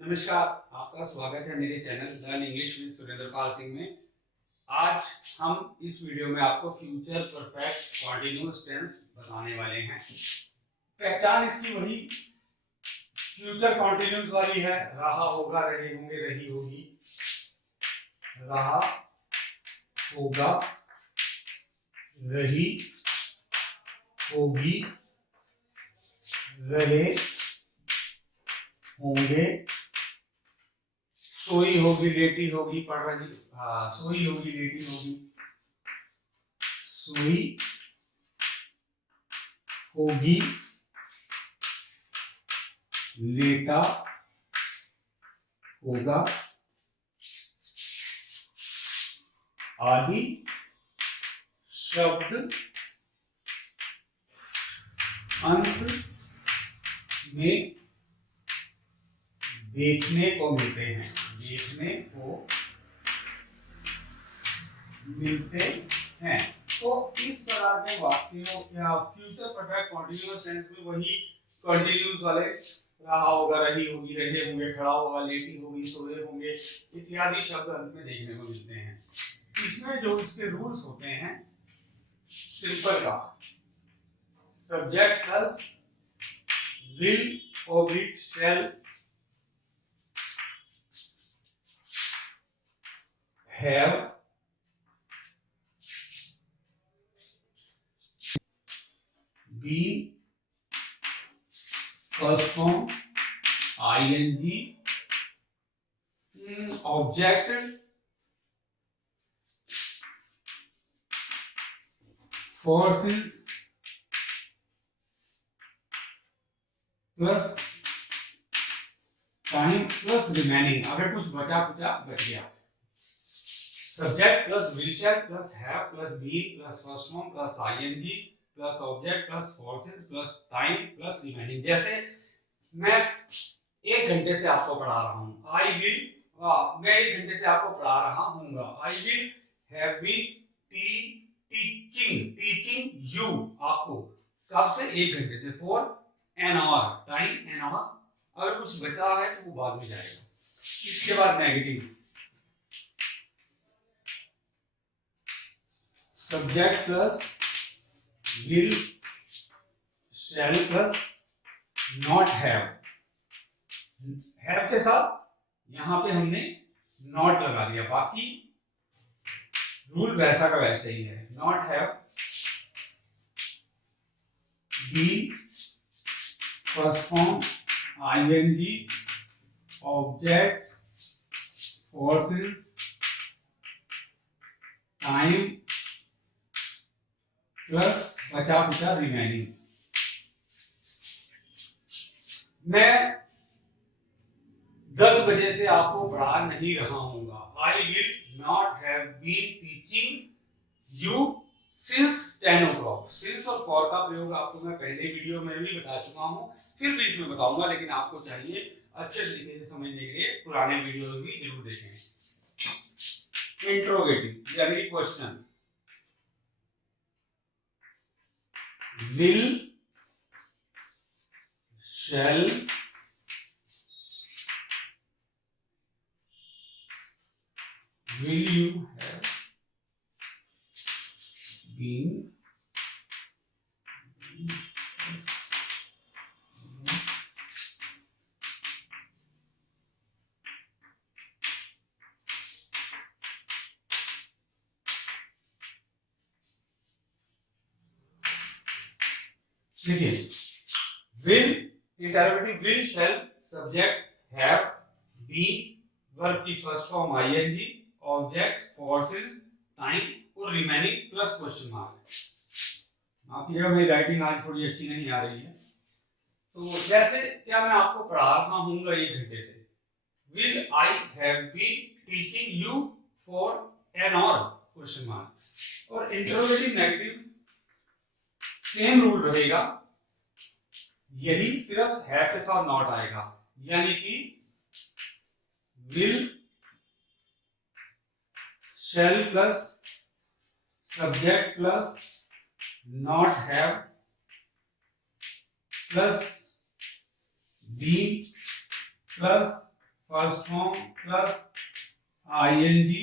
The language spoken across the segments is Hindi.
नमस्कार, आपका स्वागत है मेरे channel learn English with Surendra Pal Singh में। आज हम इस वीडियो में आपको फ्यूचर परफेक्ट कॉन्टिन्यूअस टेंस बताने वाले हैं। पहचान इसकी वही फ्यूचर कॉन्टिन्यूअस वाली है। रहा होगा, रहे होंगे, रही होगी। रहा होगा, रही होगी, रहे होंगे, सोई होगी, लेटी होगी, पढ़ रही, सोई होगी, लेटी होगी, सोई होगी, लेटा होगा आदि शब्द अंत में देखने को मिलते हैं। देखने को मिलते हैं। तो इस प्रकार के वाक्यों या फ्यूचर परफेक्ट कॉन्टिन्यूअस टेंस में वही कंटिन्यूअस वाले रहा होगा, रही होगी, रहे होंगे, खड़ा होगा, लेटी होगी, सोए होंगे इत्यादि शब्द अंत में देखने को मिलते हैं। इसमें जो इसके रूल्स होते हैं, सिंपल का subject plus will oblique shall have been first form ing object for since plus time plus remaining। अगर कुछ बचा कुचा बच गया, subject plus will shall plus have plus been plus first form plus ING plus object plus for since plus time plus remaining. जैसे मैं 1 घंटे से आपको पढ़ा रहा हूं, आई विल, मैं 1 घंटे से आपको पढ़ा रहा हूंगा। I will have been teaching you, आपको कब से? 1 घंटे से, for an hour, time an hour. अगर कुछ बचा है तो वो बाद में जाएगा। इसके बाद negative, subject plus will shall plus not have. Have के साथ यहां पे हमने नॉट लगा दिया, बाकी रूल वैसा का वैसे ही है। Not have been first form ING object for since time plus बचा कुचा रिमेनिंग। मैं 10 बजे से आपको पढ़ा नहीं रहा हूंगा। I will not have been teaching you since 10 o'clock। Since और फॉर का प्रयोग आपको मैं पहले वीडियो में भी बता चुका हूं, फिर भी इसमें बताऊंगा, लेकिन आपको चाहिए अच्छे तरीके से समझने के लिए पुराने वीडियो भी जरूर देखें। इंट्रोगेटिव यानी question, will shall will you have been देखिए, will interrogative, will shall subject have been verb की first form ING object for since time और रिमेनिंग प्लस क्वेश्चन मार्क। माफ कीजिएगा, मेरी राइटिंग आज थोड़ी अच्छी नहीं आ रही है। तो जैसे क्या मैं आपको पढ़ा रहा हूंगा 1 घंटे से, will I have been teaching you for an hour question mark. और इंटरोगेटिव नेगेटिव सेम रूल रहेगा, यही सिर्फ है के साथ नॉट आएगा, यानी कि will shall plus subject plus not have plus be plus first form plus ING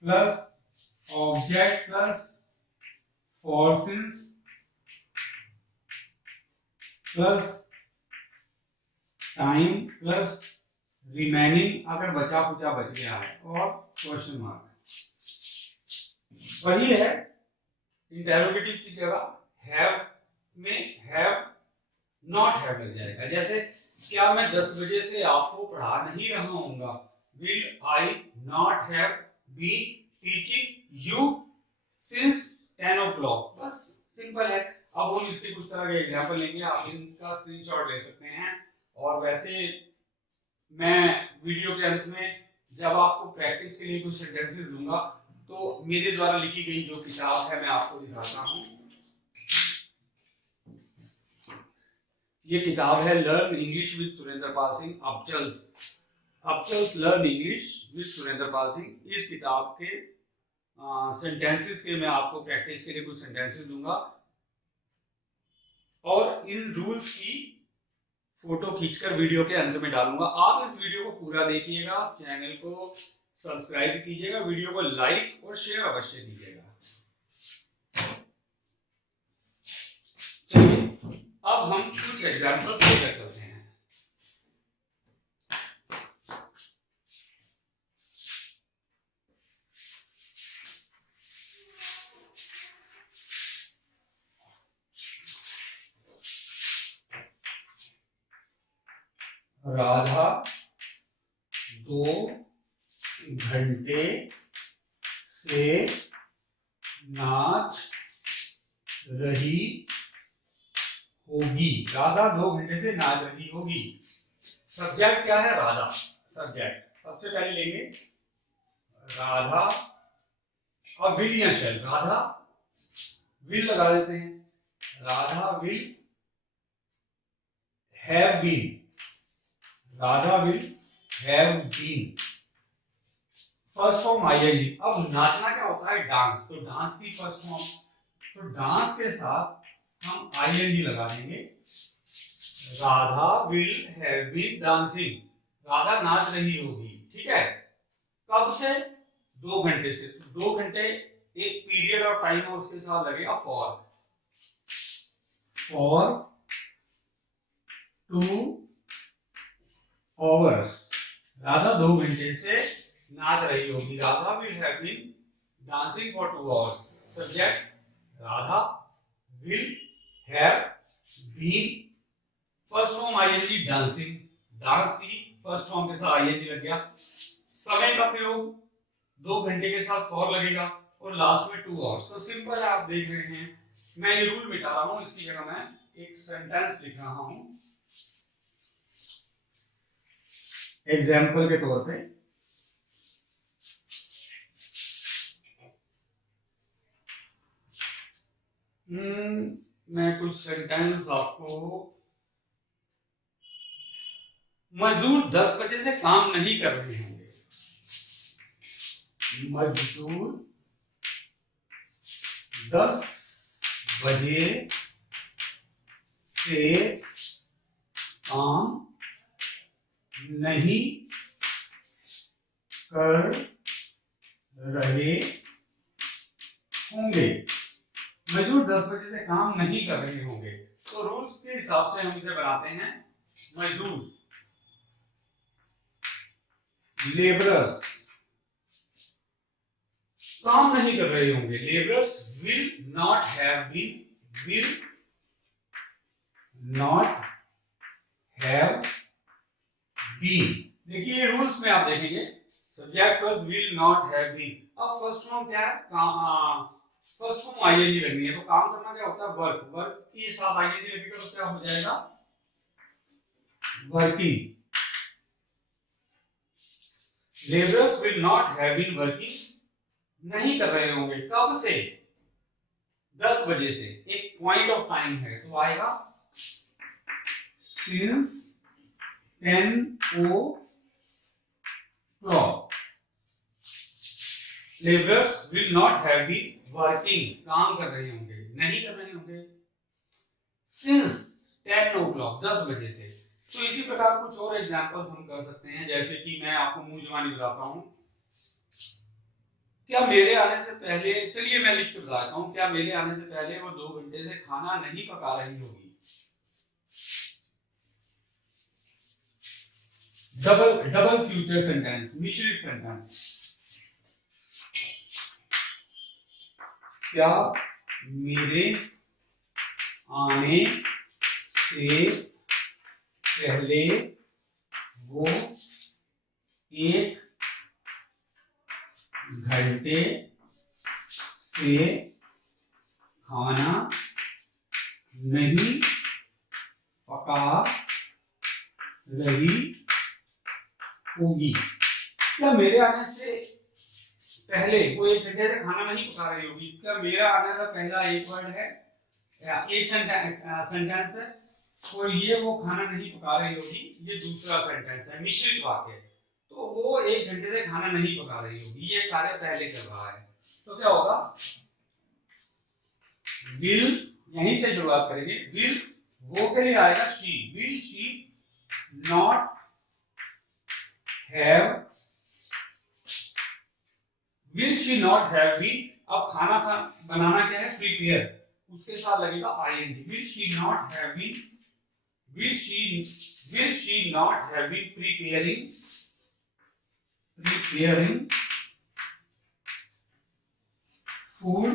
plus object plus for since plus time plus remaining अगर बचा कुचा बच गया है और क्वेश्चन मार्क। वही है इंटेरोगेटिव की जगह हैव में हैव नॉट हैव लग जाएगा। जैसे क्या मैं 10 बजे से आपको पढ़ा नहीं रहा हूँगा, will I not have been teaching you since 10 o'clock। बस सिंपल है। अब हम इसके कुछ तरह के एग्जांपल लेंगे, आप इनका स्क्रीनशॉट ले सकते हैं। और वैसे मैं वीडियो के अंत में जब आपको प्रैक्टिस के लिए कुछ सेंटेंसेस दूंगा तो मेरे द्वारा लिखी गई जो किताब है मैं आपको दिखाता हूँ। ये किताब है learn English with Surendra Pal Singh, अपचल्स learn English with Surendra Pal Singh. इस किताब के सेंटेंसेस के मैं आपको प्रैक्टिस के लिए कुछ सेंटेंसेस दूंगा और इन रूल्स की फोटो खींचकर वीडियो के अंत में डालूंगा। आप इस वीडियो को पूरा देखिएगा, चैनल को सब्सक्राइब कीजिएगा, वीडियो को लाइक और शेयर अवश्य कीजिएगा। चलिए अब हम कुछ एग्जांपल्स लेकर चलते हैं। राधा 2 घंटे से नाच रही होगी। राधा 2 घंटे से नाच रही होगी। सब्जेक्ट क्या है? राधा। सब्जेक्ट सबसे पहले लेंगे राधा और विल या शैल। राधा विल लगा देते हैं। Radha will have been. Radha will have been. First form ING. अब नाचना क्या होता है? डांस। तो डांस की फर्स्ट फॉर्म, तो डांस के साथ हम आईएनजी लगा देंगे। Radha will have been dancing. Radha नाच रही होगी। ठीक है, कब से? 2 घंटे से। 2 घंटे एक पीरियड और टाइम और उसके साथ लगेगा फॉर 2 hours। राधा 2 घंटे से नाच रही होगी। Radha will have been dancing for 2 hours। Subject Radha will have been. First form ING dancing. Dance की फर्स्ट फॉर्म के साथ आईएनजी लग गया। समय का प्रयोग 2 घंटे के साथ फॉर लगेगा और लास्ट में 2 hours। तो सिंपल है, आप देख रहे हैं। मैं ये रूल मिटा रहा हूं, इसकी जगह मैं एक सेंटेंस लिख रहा हूं एग्जाम्पल के तौर पे। मैं कुछ सेंटेंस आपको। मजदूर 10 बजे से काम नहीं कर रहे होंगे। मजदूर 10 बजे से काम नहीं कर रहे होंगे। मजदूर 10 बजे से काम नहीं कर रहे होंगे। तो रूल्स के हिसाब से हम इसे बनाते हैं। मजदूर लेबरर्स काम नहीं कर रहे होंगे। Labourers will not have been. Will not have been. देखिए ये रूल्स में आप देखेंगे subject plus will not have been. अब फर्स्ट फॉर्म क्या है? काम। फर्स्ट फॉर्म आईएनजी लगनी है। तो काम करना क्या होता है? वर्क। वर्क के साथ आईएनजी लगेगा तो क्या हो जाएगा? Working. Labourers will not have been working. नहीं कर रहे होंगे। कब से? 10 बजे से। एक पॉइंट ऑफ टाइम है तो आएगा since 10 o'clock। Labourers will not have been working. काम कर रहे होंगे, नहीं कर रहे होंगे। सिंस 10 o'clock 10 बजे से। तो इसी प्रकार कुछ और एग्जांपल्स हम कर सकते हैं, जैसे कि मैं आपको मुंह जुबानी बताता हूं। क्या मेरे आने से पहले, चलिए मैं लिख के बताता हूं, क्या मेरे आने से पहले वो 2 घंटे से खाना नहीं पका रही होगी। डबल फ्यूचर सेंटेंस, मिश्रित सेंटेंस। क्या मेरे आने से पहले वो 1 घंटे से खाना नहीं पका रही होगी। क्या मेरे आने से पहले वो 1 घंटे से खाना नहीं पका रही होगी। क्या मेरा आने का पहला एक वर्ड है, एक सेंटेंस है, और ये वो खाना नहीं पका रही होगी ये दूसरा सेंटेंस है, मिश्रित वाक्य। तो वो 1 घंटे से खाना नहीं पका रही होगी, ये कार्य पहले चल रहा है। तो क्या होगा, विल, यहीं से शुरुआत करेंगे। विल वो के लिए आएगा she, will she not have, will she not have been. अब खाना बनाना क्या है, प्रिपेयर, उसके साथ लगेगा ING. Will she not have been, will she not have been preparing food,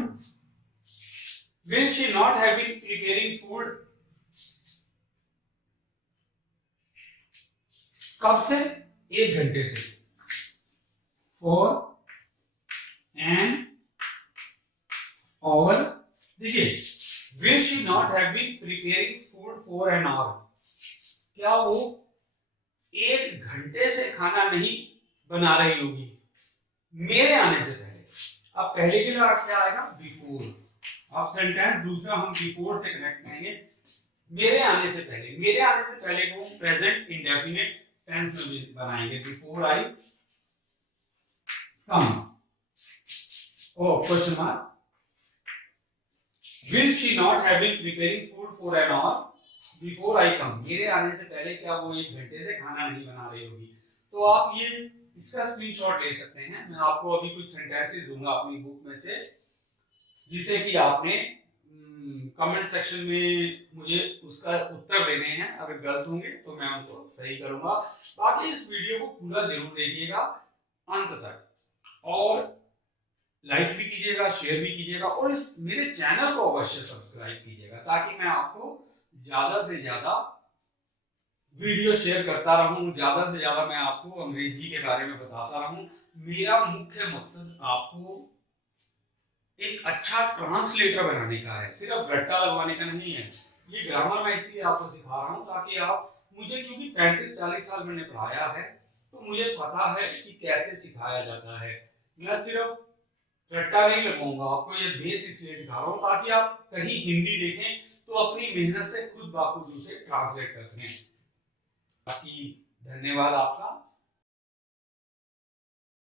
will she not have been preparing food कब से, 1 घंटे से, for an hour। देखिए will she not have been preparing food for an hour, क्या वो 1 घंटे से खाना नहीं बना रही होगी मेरे आने से पहले। अब पहले के लिए क्या आएगा, बिफोर। अब सेंटेंस दूसरा हम बिफोर से कनेक्ट करेंगे, मेरे आने से पहले। मेरे आने से पहले को प्रेजेंट इंडेफिनिट टेंस में बनाएंगे, before I come. Oh question mark, will she not have been preparing food for an hour before I come, मेरे आने से पहले क्या वो 1 घंटे से खाना नहीं बना रही होगी। तो आप ये इसका स्क्रीनशॉट ले सकते हैं। मैं आपको अभी कुछ सेंटेंसेस दूंगा अपनी बुक में से, जिसे कि आपने कमेंट सेक्शन में मुझे उसका उत्तर देने हैं। अगर गलत होंगे तो मैं उनको सही करूंगा। बाकी इस वीडियो को पूरा जरूर देखिएगा अंत तक, और लाइक भी कीजिएगा, शेयर भी कीजिएगा, और इस मेरे चैनल को अवश्य सब्सक्राइब कीजिएगा, ताकि मैं आपको ज्यादा से ज्यादा वीडियो शेयर करता रहूं, ज्यादा से ज्यादा मैं आपको अंग्रेजी के बारे में बताता रहूं। मेरा मुख्य मकसद आपको एक अच्छा ट्रांसलेटर बनाने का है, सिर्फ रट्टा लगवाने का नहीं है। ये ग्रामर मैं इसलिए आपको सिखा रहा हूं ताकि आप, मुझे क्योंकि 35-40 साल मैंने पढ़ाया है, तो मुझे पता है कि कैसे सिखाया जाता है। मैं सिर्फ रट्टा नहीं लगाऊंगा आपको, ये बेस इसलिए सिखा रहा हूं ताकि आप कहीं हिंदी देखें तो अपनी मेहनत से खुद बाखुद उसे ट्रांसलेट कर सकें। बाकी धन्यवाद आपका।